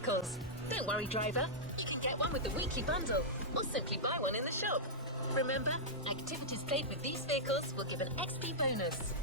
vehicles. Don't worry, driver. You can get one with the weekly bundle, or simply buy one in the shop. Remember, activities played with these vehicles will give an XP bonus.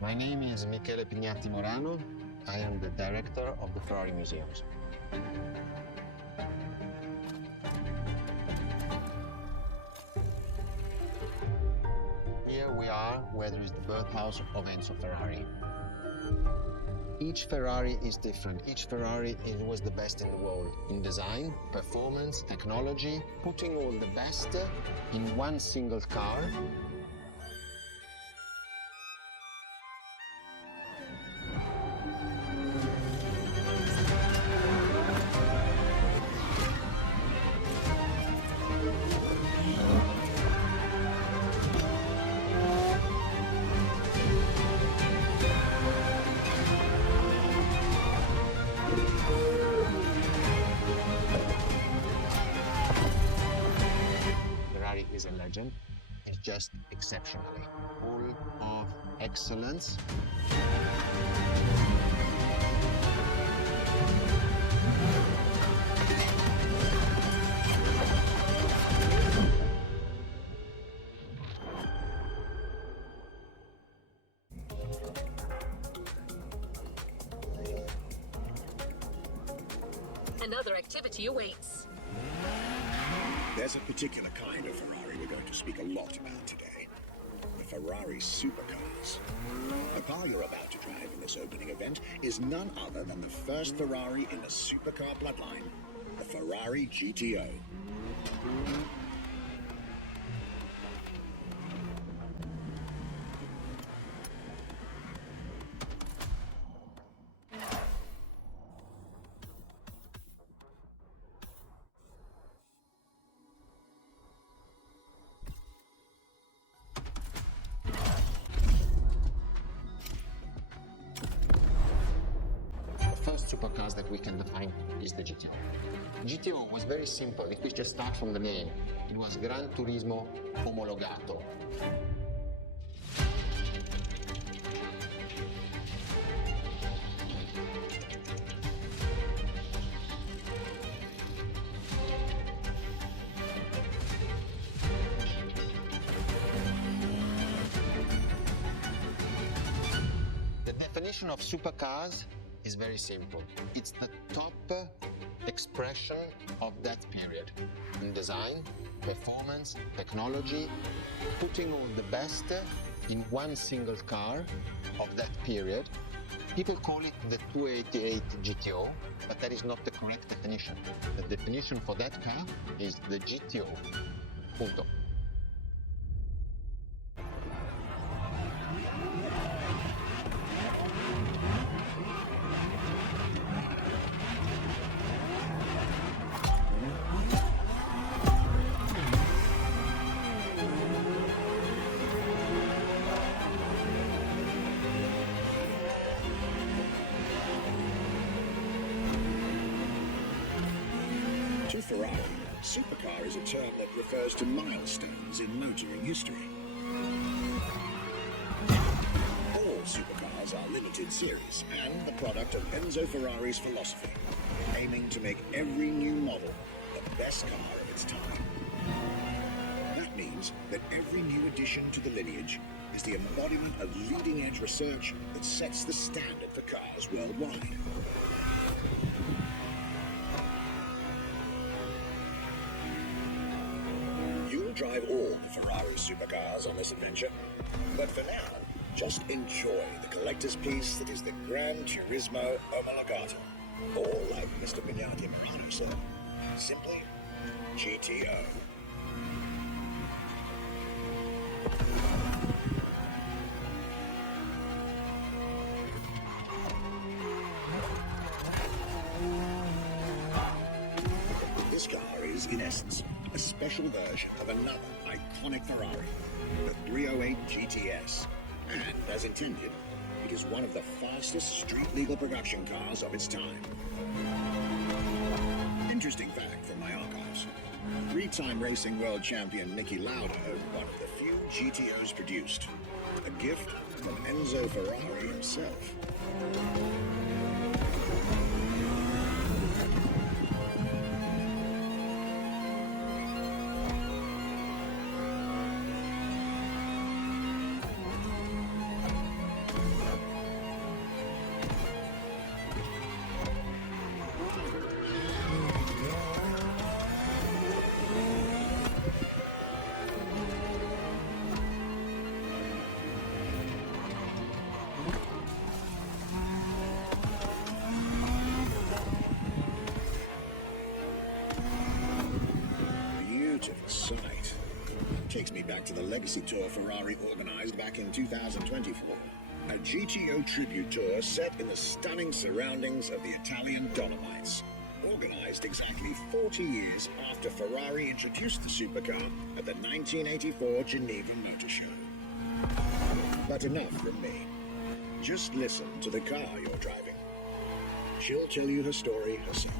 My name is Michele Pignatti Morano. I am the director of the Ferrari Museums. Here we are where there is the birthhouse of Enzo Ferrari. Each Ferrari is different. Each Ferrari was the best in the world in design, performance, technology, putting all the best in one single car. Ferrari is a legend. It's just exceptionally full of excellence. Another activity awaits. There's a particular kind of Ferrari we're going to speak a lot about today. The Ferrari Supercars. The car you're about to drive in this opening event is none other than the first Ferrari in the supercar bloodline, the Ferrari GTO. The first supercars that we can define is the GTO. GTO was very simple. If we just start from the name, it was Gran Turismo Omologato. The definition of supercars is very simple. It's the top expression of that period in design, performance, technology, putting all the best in one single car of that period. People call it the 288 GTO, but that is not the correct definition. The definition for that car is the GTO. Punto. To Ferrari, Supercar is a term that refers to milestones in motoring history. All supercars are limited series and the product of Enzo Ferrari's philosophy, aiming to make every new model the best car of its time. That means that every new addition to the lineage is the embodiment of leading-edge research that sets the standard for cars worldwide. You'll drive all the Ferrari Supercars on this adventure, but for now, just enjoy the collector's piece that is the Gran Turismo Omologato, or like Mr. Pignati Marino said, simply GTO. This car is, in essence, a special version of another iconic Ferrari, the 308 GTS. And, as intended, it is one of the fastest street-legal production cars of its time. Interesting fact from my archives. Three-time racing world champion Niki Lauda owned one of the few GTOs produced. A gift from Enzo Ferrari himself. Sight. Takes me back to the Legacy Tour Ferrari organized back in 2024. A GTO tribute tour set in the stunning surroundings of the Italian Dolomites. Organized exactly 40 years after Ferrari introduced the supercar at the 1984 Geneva Motor Show. But enough from me. Just listen to the car you're driving. She'll tell you her story herself.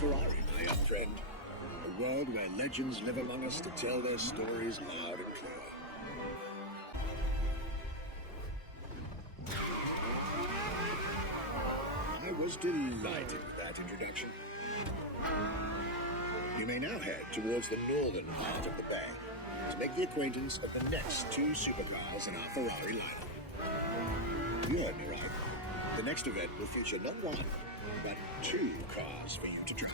Ferrari, my young friend. A world where legends live among us to tell their stories loud and clear. I was delighted with that introduction. You may now head towards the northern part of the bay to make the acquaintance of the next two supercars in our Ferrari lineup. You heard me right. The next event will feature not one, but two cars for you to drive.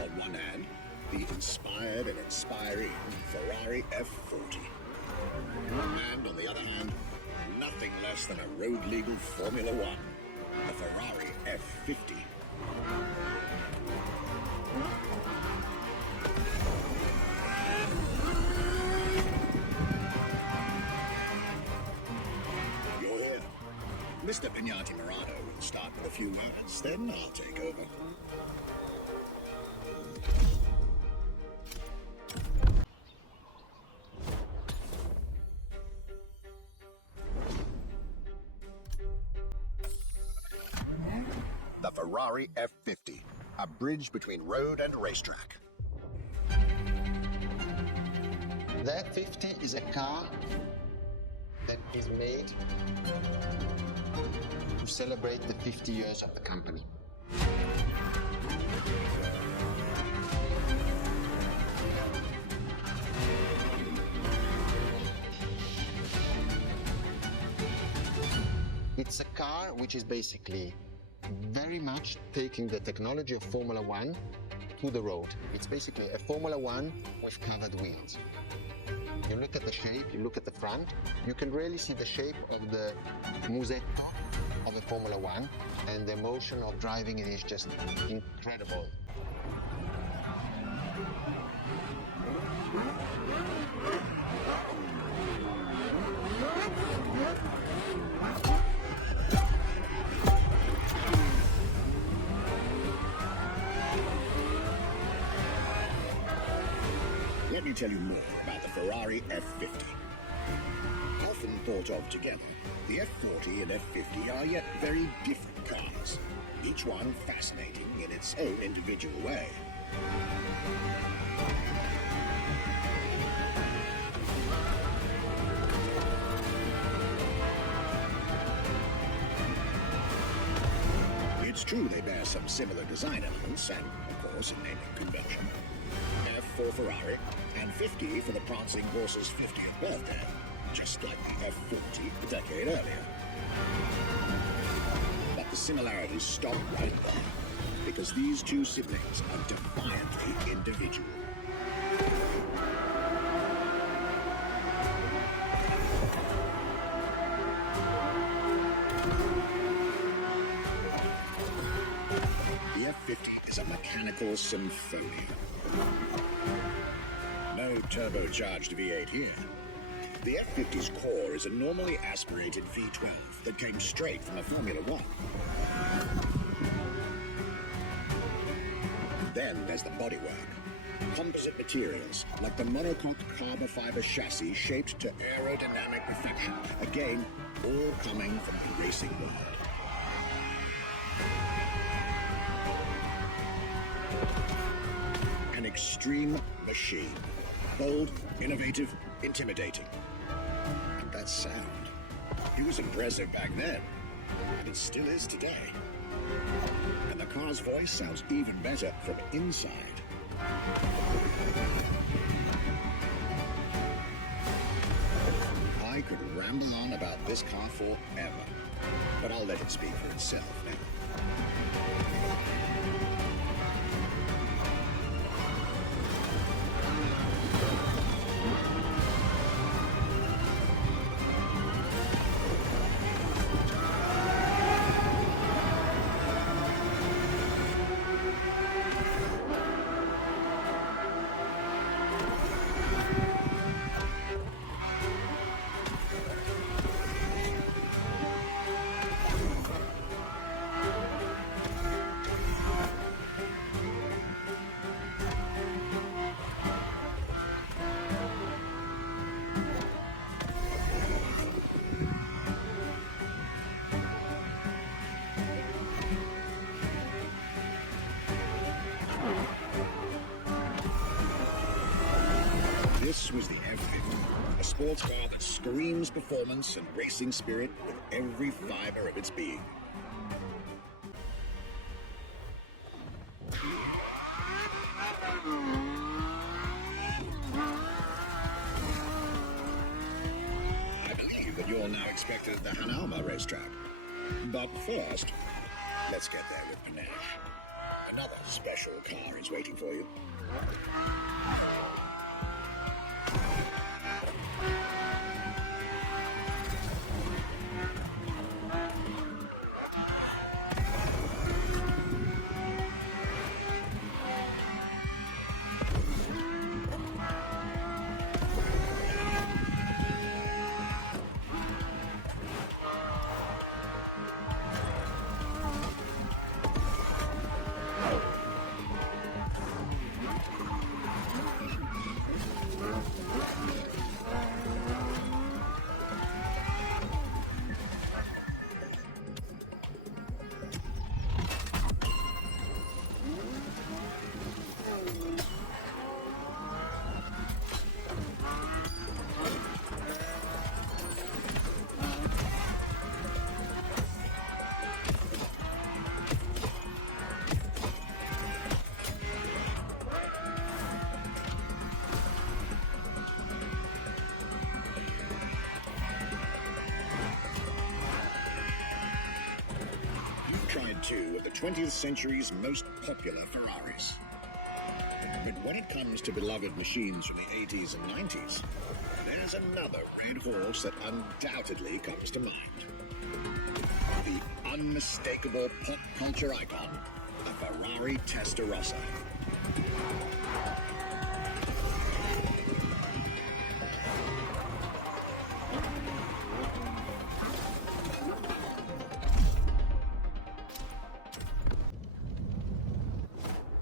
On one hand, the inspired and inspiring Ferrari F40. And on the other hand, nothing less than a road-legal Formula One, the Ferrari F50. You're here. Mr. Pignati Marino will start with a few words, then I'll take over. The Ferrari F50, a bridge between road and racetrack. The F50 is a car that is made to celebrate the 50 years of the company. It's a car which is basically very much taking the technology of Formula One to the road. It's basically a Formula One with covered wheels. You look at the shape, you look at the front, you can really see the shape of the musetto of a Formula One, and the emotion of driving it is just incredible. Let me tell you more about the Ferrari F50. Often thought of together, the F40 and F50 are yet very different cars, each one fascinating in its own individual way. It's true they bear some similar design elements and, of course, a naming convention. F for Ferrari, and 50 for the prancing horse's 50th birthday, just like the F40 a decade earlier. But the similarities stop right there, because these two siblings are defiantly individual. The F50 is a mechanical symphony. No turbocharged V8 here. The F50's core is a normally aspirated V12 that came straight from a Formula One. Then there's the bodywork. Composite materials, like the monocoque carbon fiber chassis shaped to aerodynamic perfection. Again, all coming from the racing world. An extreme machine. Bold, innovative, intimidating. And that sound. It was impressive back then, and it still is today. And the car's voice sounds even better from inside. I could ramble on about this car forever, but I'll let it speak for itself now. This was the F50, a sports car that screams performance and racing spirit with every fiber of its being. I believe that you're now expected at the Hanalma racetrack. But first, let's get there with panache. Another special car is waiting for you. Tried two of the 20th century's most popular Ferraris. But when it comes to beloved machines from the 80s and 90s, there's another red horse that undoubtedly comes to mind. The unmistakable pop culture icon, the Ferrari Testarossa.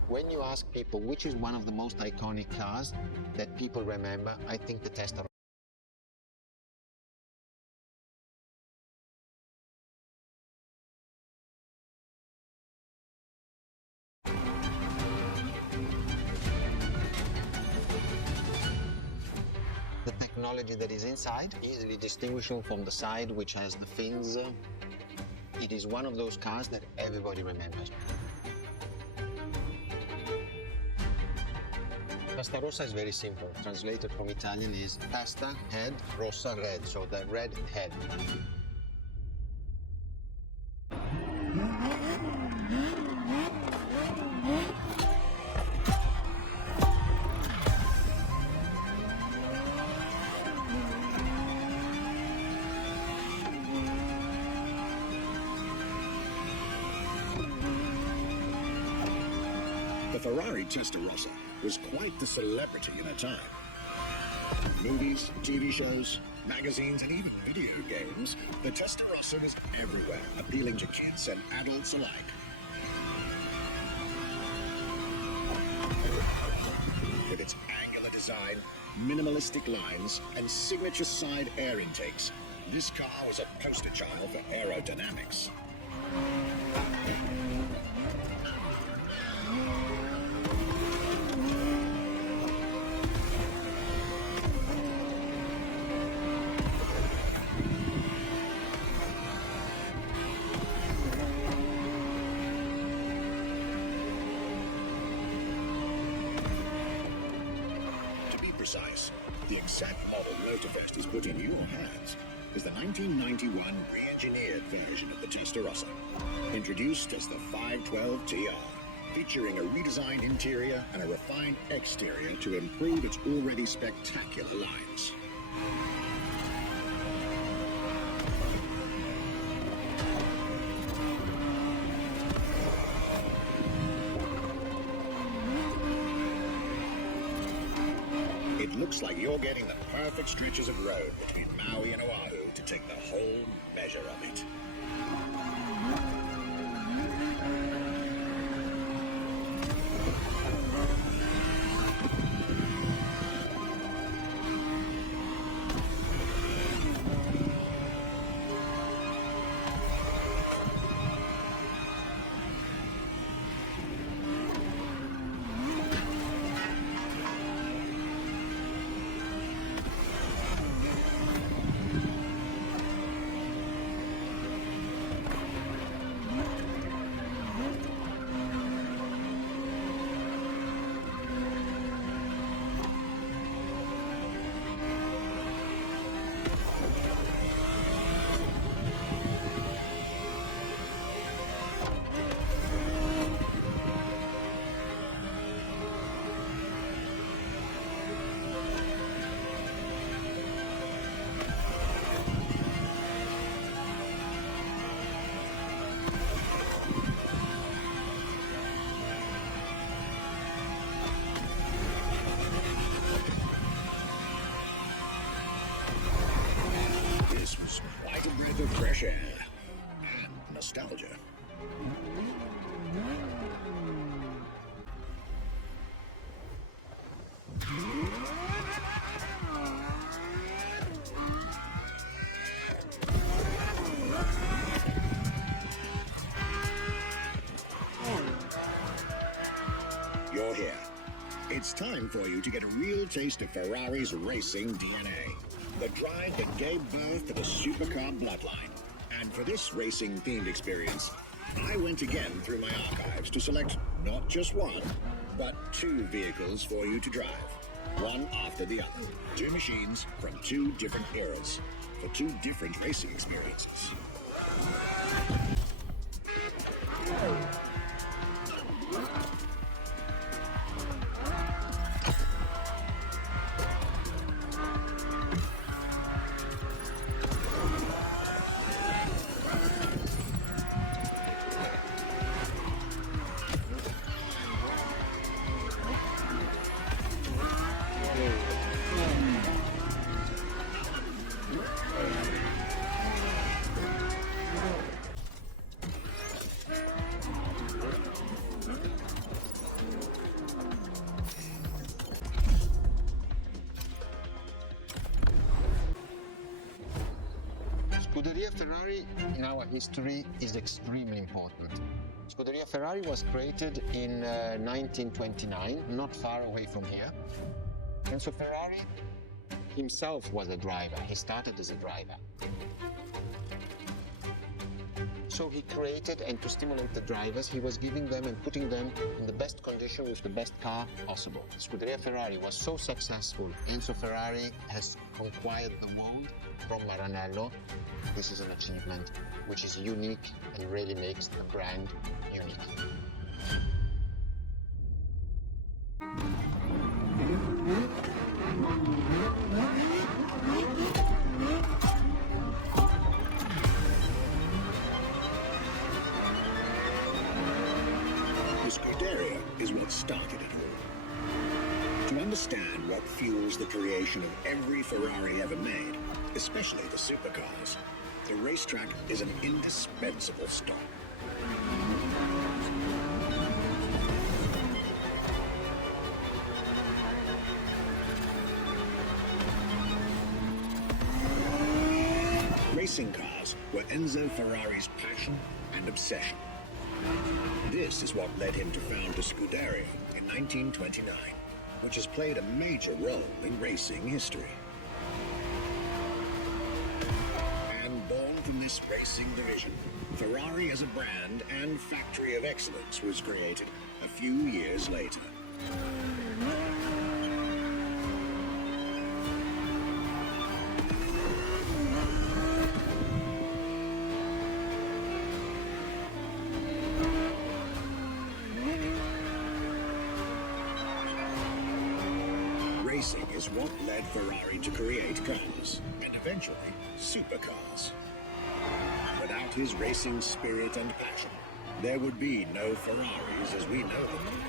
When you ask people which is one of the most iconic cars that people remember, I think the Testarossa. The technology that is inside, easily distinguishable from the side which has the fins. It is one of those cars that everybody remembers. Testarossa is very simple. Translated from Italian is testa, head, rossa, red, so the red head. The Ferrari Testarossa was quite the celebrity in her time. Movies, TV shows, magazines, and even video games, the Testarossa was everywhere, appealing to kids and adults alike. With its angular design, minimalistic lines, and signature side air intakes, this car was a poster child for aerodynamics. Precise. The exact model Motorfest has put in your hands is the 1991 re-engineered version of the Testarossa, introduced as the 512 TR, featuring a redesigned interior and a refined exterior to improve its already spectacular lines. It looks like you're getting the perfect stretches of road between Maui and Oahu to take the whole measure of it. This was quite a breath of fresh air and nostalgia. You're here. It's time for you to get a real taste of Ferrari's racing DNA. The drive that gave birth to the supercar bloodline. And for this racing-themed experience, I went again through my archives to select not just one, but two vehicles for you to drive. One after the other. Two machines from two different eras, for two different racing experiences. Scuderia Ferrari in our history is extremely important. Scuderia Ferrari was created in 1929, not far away from here. Enzo Ferrari himself was a driver. He started as a driver. So he created, and to stimulate the drivers, he was giving them and putting them in the best condition with the best car possible. Scuderia Ferrari was so successful. Enzo Ferrari has conquered the world from Maranello. This is an achievement which is unique and really makes the brand unique. The Scuderia is what started it all. To understand what fuels the creation of every Ferrari ever made, especially the supercars, the racetrack is an indispensable stop. Racing cars were Enzo Ferrari's passion and obsession. This is what led him to found the Scuderia in 1929, which has played a major role in racing history. And born from this racing division, Ferrari as a brand and factory of excellence was created a few years later. Racing is what led Ferrari to create cars, and eventually, supercars. Without his racing spirit and passion, there would be no Ferraris as we know them.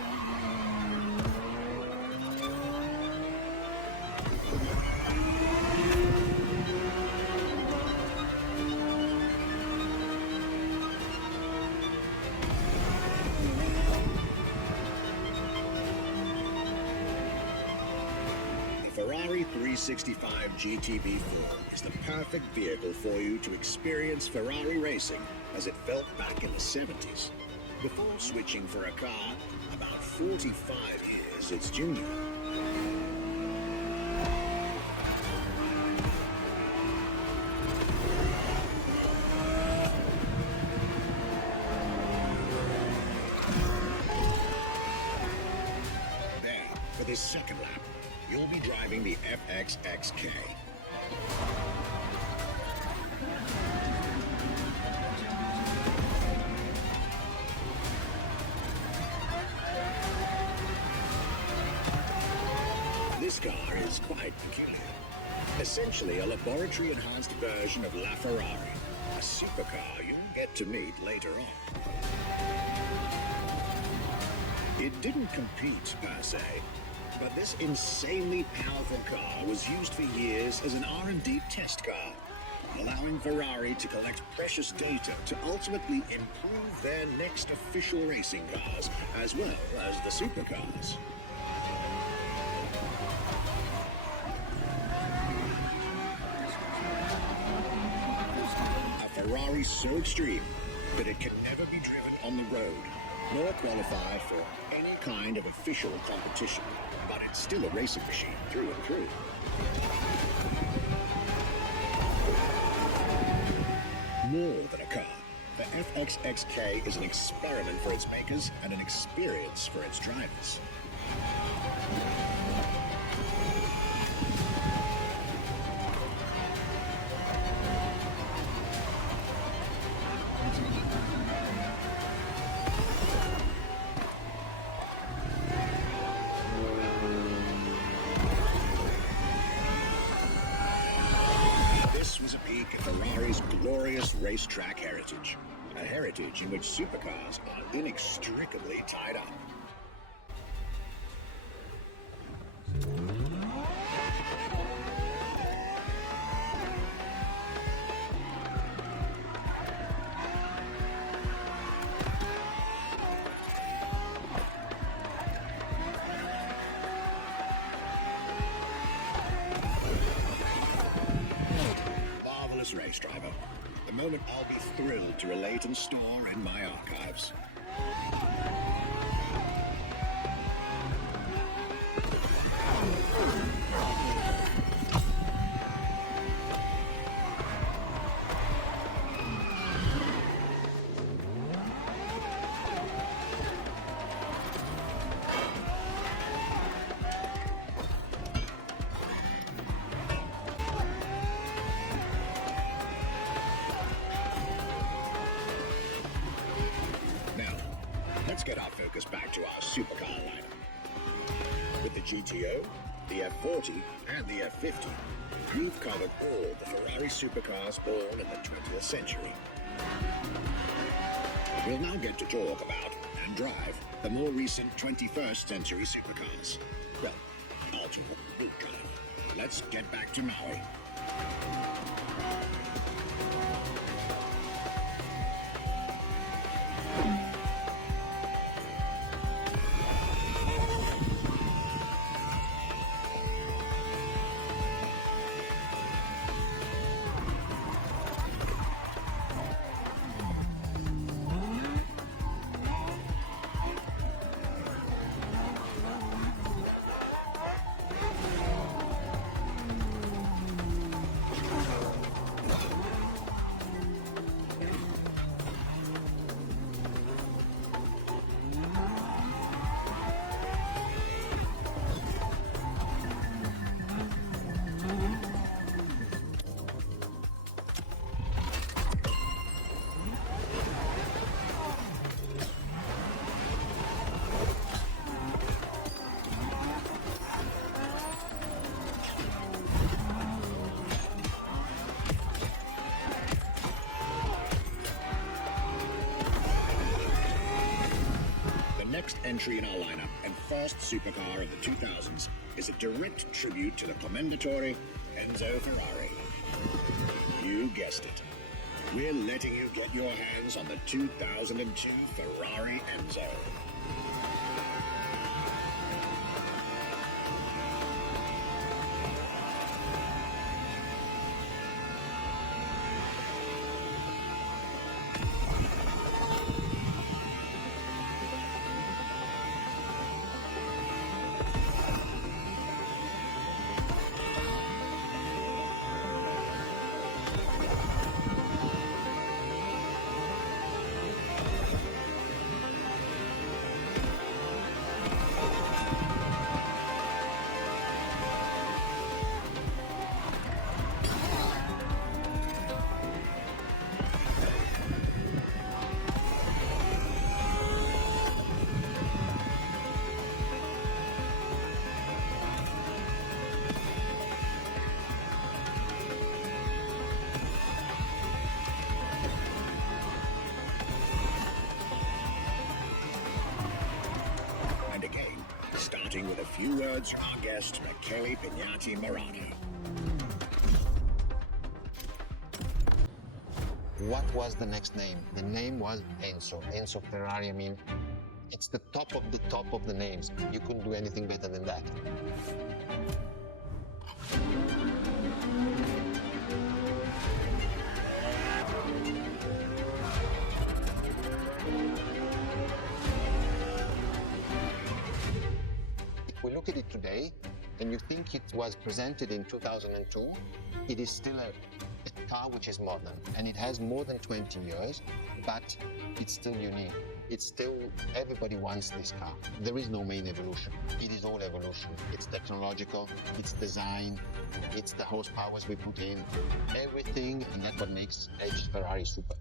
Ferrari 365 GTB4 is the perfect vehicle for you to experience Ferrari racing as it felt back in the 70s, before switching for a car about 45 years its junior. Then, for this second lap, you'll be driving the FXXK. This car is quite peculiar. Essentially a laboratory-enhanced version of LaFerrari, a supercar you'll get to meet later on. It didn't compete per se, but this insanely powerful car was used for years as an R&D test car, allowing Ferrari to collect precious data to ultimately improve their next official racing cars, as well as the supercars. A Ferrari so extreme that it can never be driven on the road, nor qualify for any kind of official competition. But it's still a racing machine through and through. More than a car, the FXXK is an experiment for its makers and an experience for its drivers. Ferrari's glorious racetrack heritage, a heritage in which supercars are inextricably tied up. Race driver, moment I'll be thrilled to relate and store in my archives. Let's get our focus back to our supercar lineup. With the GTO, the F40, and the F50, you've covered all the Ferrari Supercars born in the 20th century. We'll now get to talk about and drive the more recent 21st century supercars. Well, our two big car. Let's get back to Maui. Next entry in our lineup and first supercar of the 2000s is a direct tribute to the commendatore Enzo Ferrari. You guessed it. We're letting you get your hands on the 2002 Ferrari Enzo. Starting with a few words from our guest, Michele Pignati Morano. What was the next name? The name was Enzo. Enzo Ferrari, I mean, it's the top of the names. You couldn't do anything better than that. We look at it today, and you think it was presented in 2002, it is still a car which is modern, and it has more than 20 years, but it's still unique. It's still, everybody wants this car. There is no main evolution. It is all evolution. It's technological, it's design, it's the horsepowers we put in, everything, and that's what makes Ferrari super.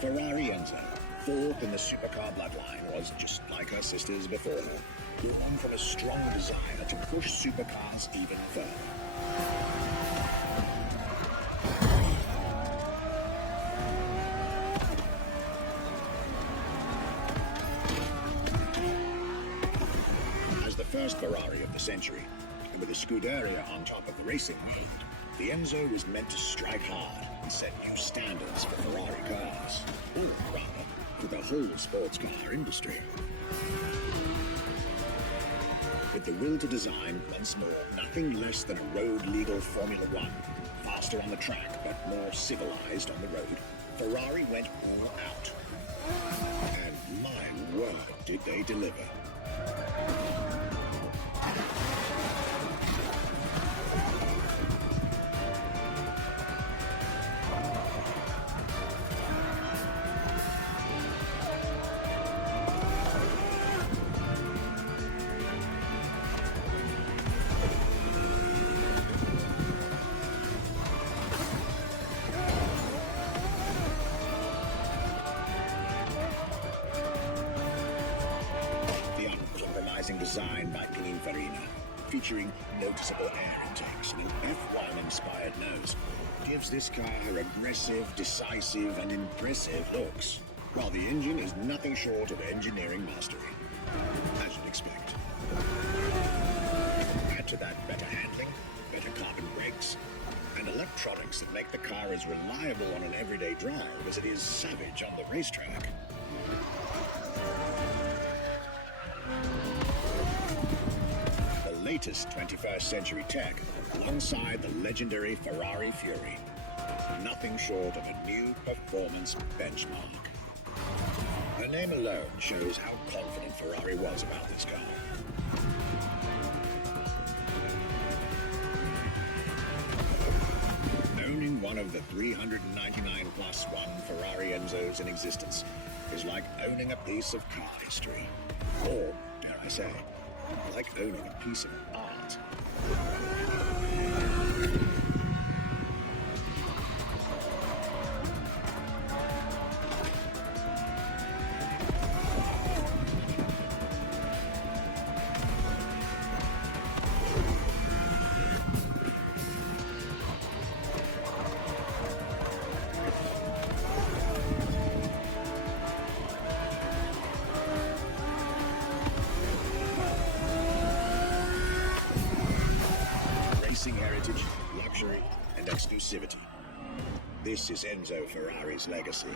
Ferrari Enzo, fourth in the supercar bloodline, was just like her sisters before her, born from a strong desire to push supercars even further. first Ferrari of the century, and with a Scuderia on top of the racing field, the Enzo was meant to strike hard and set new standards for Ferrari cars, or rather, for the whole sports car industry. With the will to design, once more, nothing less than a road-legal Formula One, faster on the track but more civilized on the road, Ferrari went all out. And my word, did they deliver. Design by Pininfarina, featuring noticeable air intakes and an F1-inspired nose, gives this car aggressive, decisive, and impressive looks, while the engine is nothing short of engineering mastery, as you'd expect. Add to that better handling, better carbon brakes, and electronics that make the car as reliable on an everyday drive as it is savage on the racetrack. Latest 21st century tech alongside the legendary Ferrari Fury. Nothing short of a new performance benchmark. The name alone shows how confident Ferrari was about this car. Owning one of the 399 plus one Ferrari Enzos in existence is like owning a piece of car history. Or, dare I say, like owning a piece of art. Heritage, luxury, and exclusivity. This is Enzo Ferrari's legacy.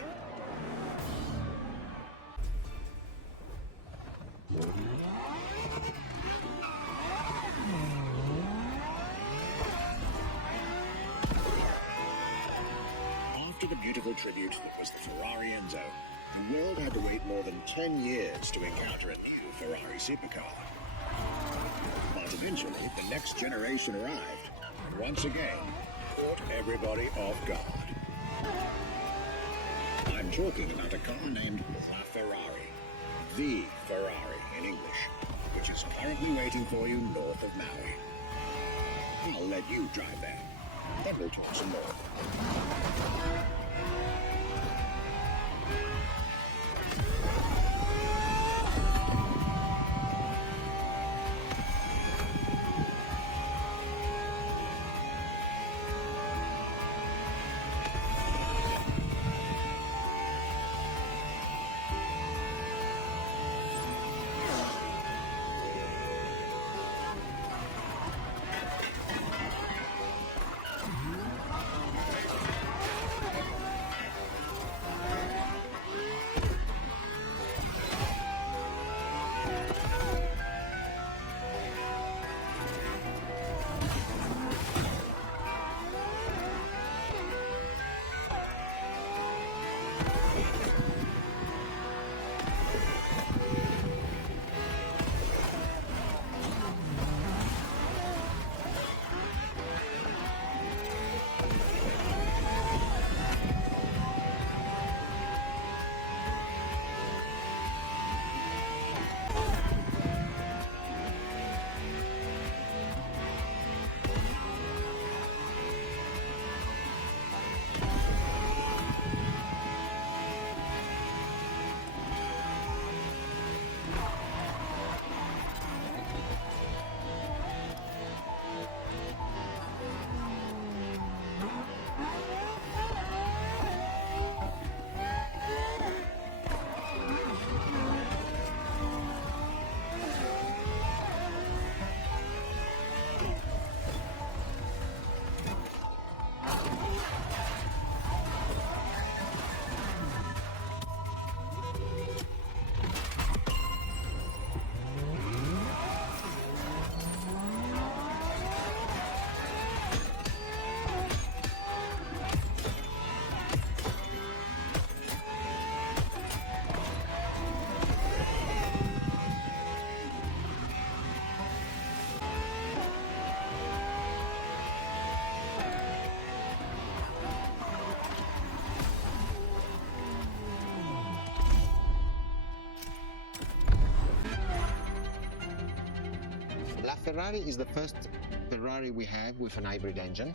After the beautiful tribute that was the Ferrari Enzo, the world had to wait more than 10 years to encounter a new Ferrari Supercar. But eventually, the next generation arrived, and once again, caught everybody off guard. I'm talking about a car named LaFerrari, the Ferrari in English, which is currently waiting for you north of Maui. I'll let you drive there, then we'll talk some more. LaFerrari is the first Ferrari we have with an hybrid engine.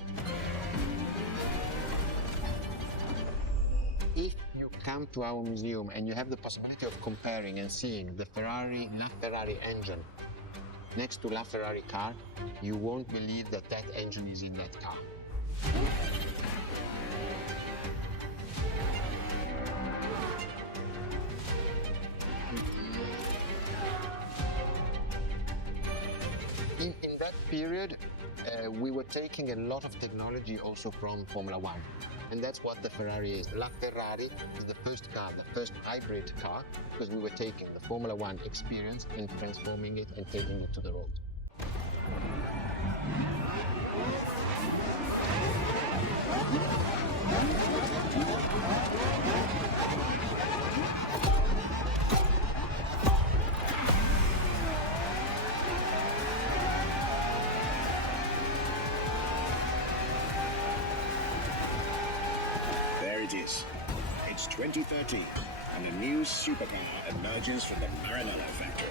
If you come to our museum and you have the possibility of comparing and seeing the LaFerrari engine next to LaFerrari car, you won't believe that that engine is in that car. In that period, we were taking a lot of technology also from Formula One. And that's what the Ferrari is. LaFerrari is the first car, the first hybrid car, because we were taking the Formula One experience and transforming it and taking it to the road. It's 2013, and a new supercar emerges from the Maranello factory.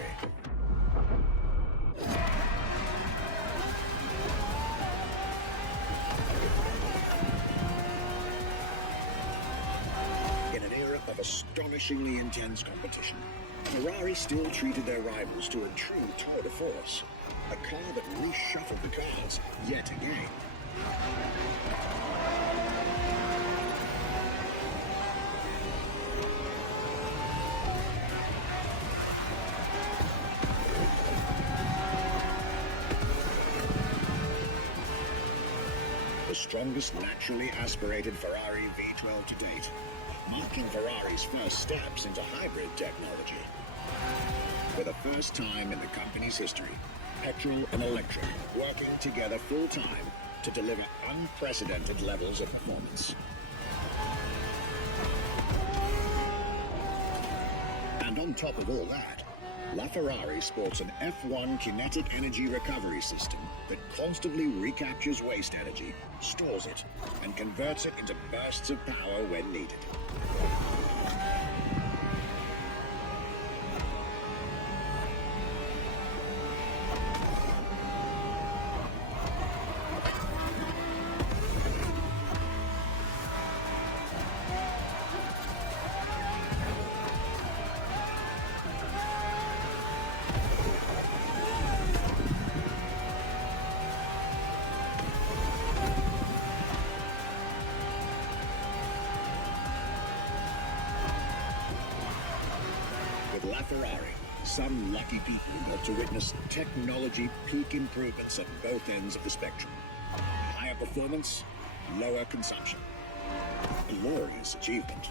In an era of astonishingly intense competition, Ferrari still treated their rivals to a true tour de force, a car that reshuffled the cards yet again. The strongest naturally aspirated Ferrari V12 to date, marking Ferrari's first steps into hybrid technology. For the first time in the company's history, petrol and electric working together full-time to deliver unprecedented levels of performance. And on top of all that, LaFerrari sports an F1 kinetic energy recovery system that constantly recaptures waste energy, stores it, and converts it into bursts of power when needed. LaFerrari, some lucky people got to witness technology peak improvements at both ends of the spectrum. Higher performance, lower consumption. A glorious achievement.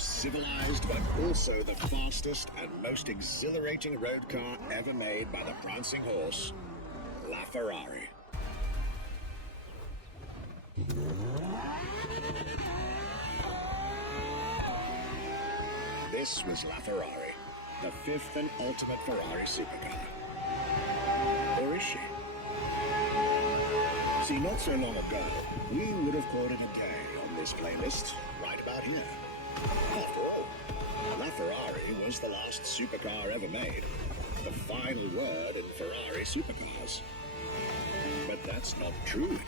Civilized, but also the fastest and most exhilarating road car ever made by the prancing horse, LaFerrari. This was LaFerrari, the fifth and ultimate Ferrari supercar. Or is she? See, not so long ago, we would have called it a day on this playlist, right about here. After all, LaFerrari was the last supercar ever made, the final word in Ferrari Supercars. But that's not true anymore.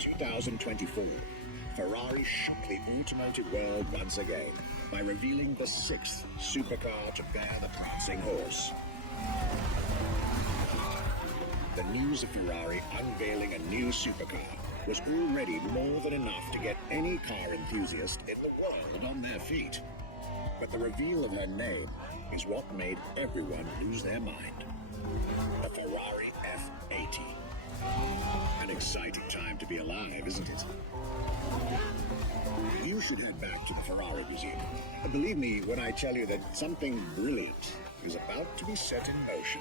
In 2024, Ferrari shocked the automotive world once again by revealing the sixth supercar to bear the prancing horse. The news of Ferrari unveiling a new supercar was already more than enough to get any car enthusiast in the world on their feet. But the reveal of her name is what made everyone lose their mind. The Ferrari F80. An exciting time to be alive, isn't it? You should head back to the Ferrari Museum. And believe me when I tell you that something brilliant is about to be set in motion.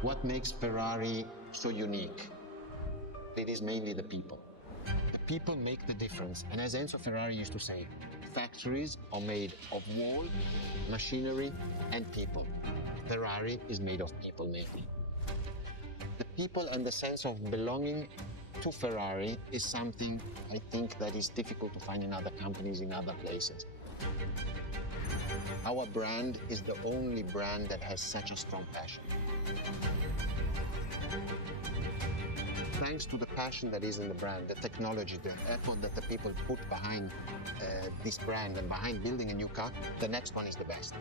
What makes Ferrari so unique? It is mainly the people. The people make the difference. And as Enzo Ferrari used to say, factories are made of wall, machinery, and people. Ferrari is made of people mainly. The people and the sense of belonging to Ferrari is something I think that is difficult to find in other companies, in other places. Our brand is the only brand that has such a strong passion. Thanks to the passion that is in the brand, the technology, the effort that the people put behind this brand and behind building a new car, the next one is the best.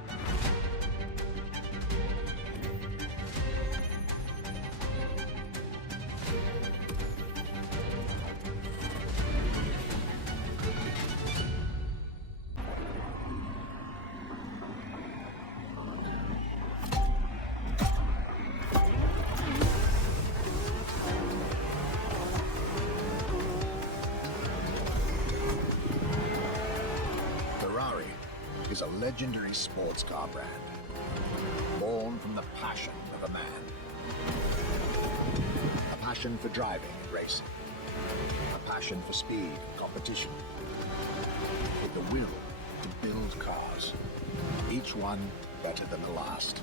Is a legendary sports car brand, born from the passion of a man. A passion for driving and racing. A passion for speed and competition. With the will to build cars, each one better than the last.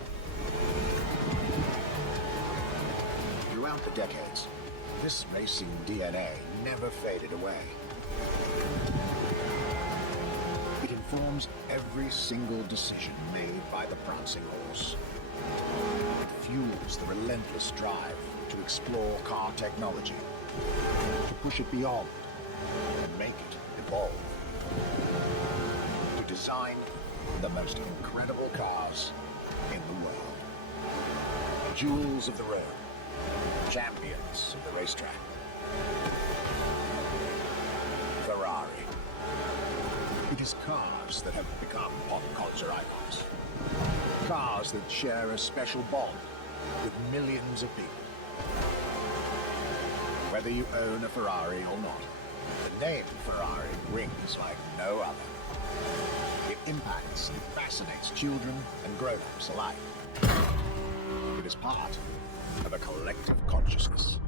Throughout the decades, this racing DNA never faded away. It informs every single decision made by the prancing horse. It fuels the relentless drive to explore car technology, to push it beyond and make it evolve, to design the most incredible cars in the world. Jewels of the road, champions of the racetrack. Ferrari. It is cars that have become pop culture icons. Cars that share a special bond with millions of people. Whether you own a Ferrari or not, the name Ferrari rings like no other. It impacts and fascinates children and grown-ups alike. It is part of a collective consciousness.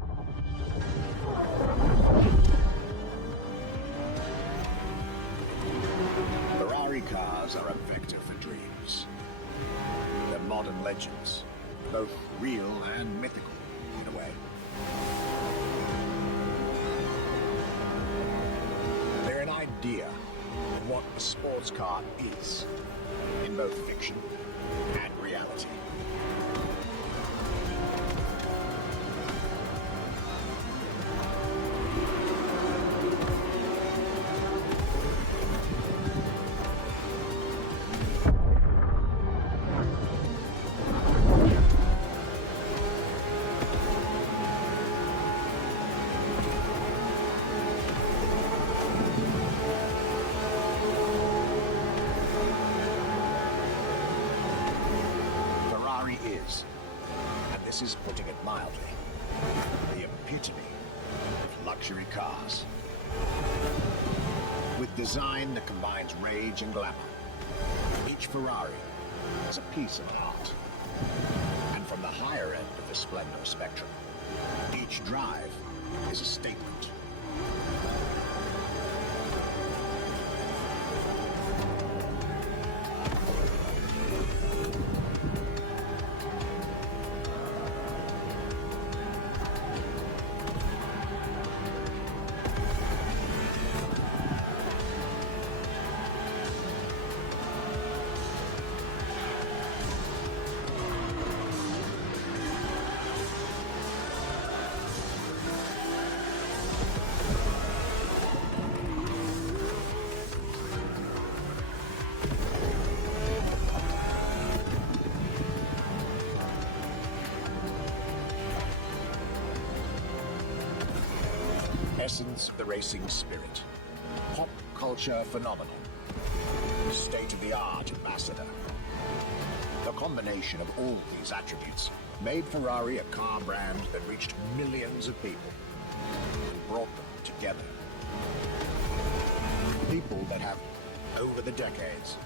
Ferrari cars are a vector for dreams. They're modern legends, both real and mythical, in a way. They're an idea of what a sports car is, in both fiction and reality. This is putting it mildly, the epitome of luxury cars. With design that combines rage and glamour, each Ferrari is a piece of art. And from the higher end of the splendor spectrum, each drive is a statement. Essence of the racing spirit, pop culture phenomenon, state-of-the-art ambassador. The combination of all these attributes made Ferrari a car brand that reached millions of people and brought them together. People that have, over the decades,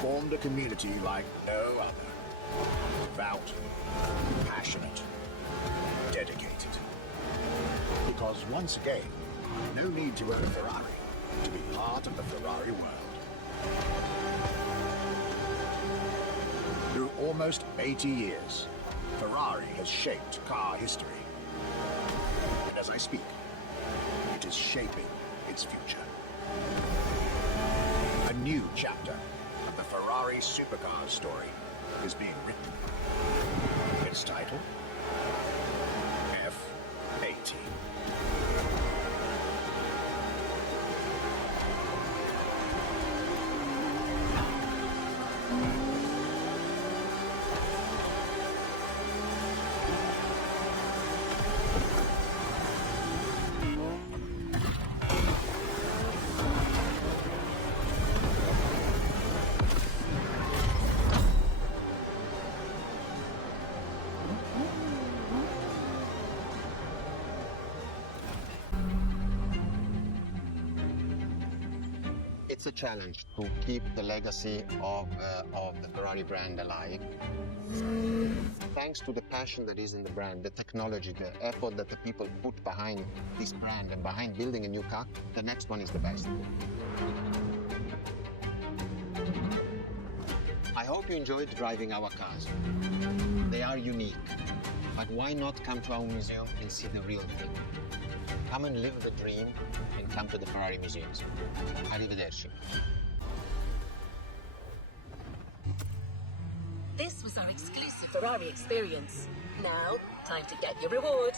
formed a community like no other. Devout, passionate, dedicated. Because once again, no need to own a Ferrari to be part of the Ferrari world. Through almost 80 years, Ferrari has shaped car history. And as I speak, it is shaping its future. A new chapter of the Ferrari Supercars story is being written. Its title? F-18. It's a challenge to keep the legacy of the Ferrari brand alive. Thanks to the passion that is in the brand, the technology, the effort that the people put behind this brand and behind building a new car, the next one is the best. I hope you enjoyed driving our cars. They are unique, but why not come to our museum and see the real thing? Come and live the dream and come to the Ferrari Museums. Arrivederci. This was our exclusive Ferrari experience. Now, time to get your reward.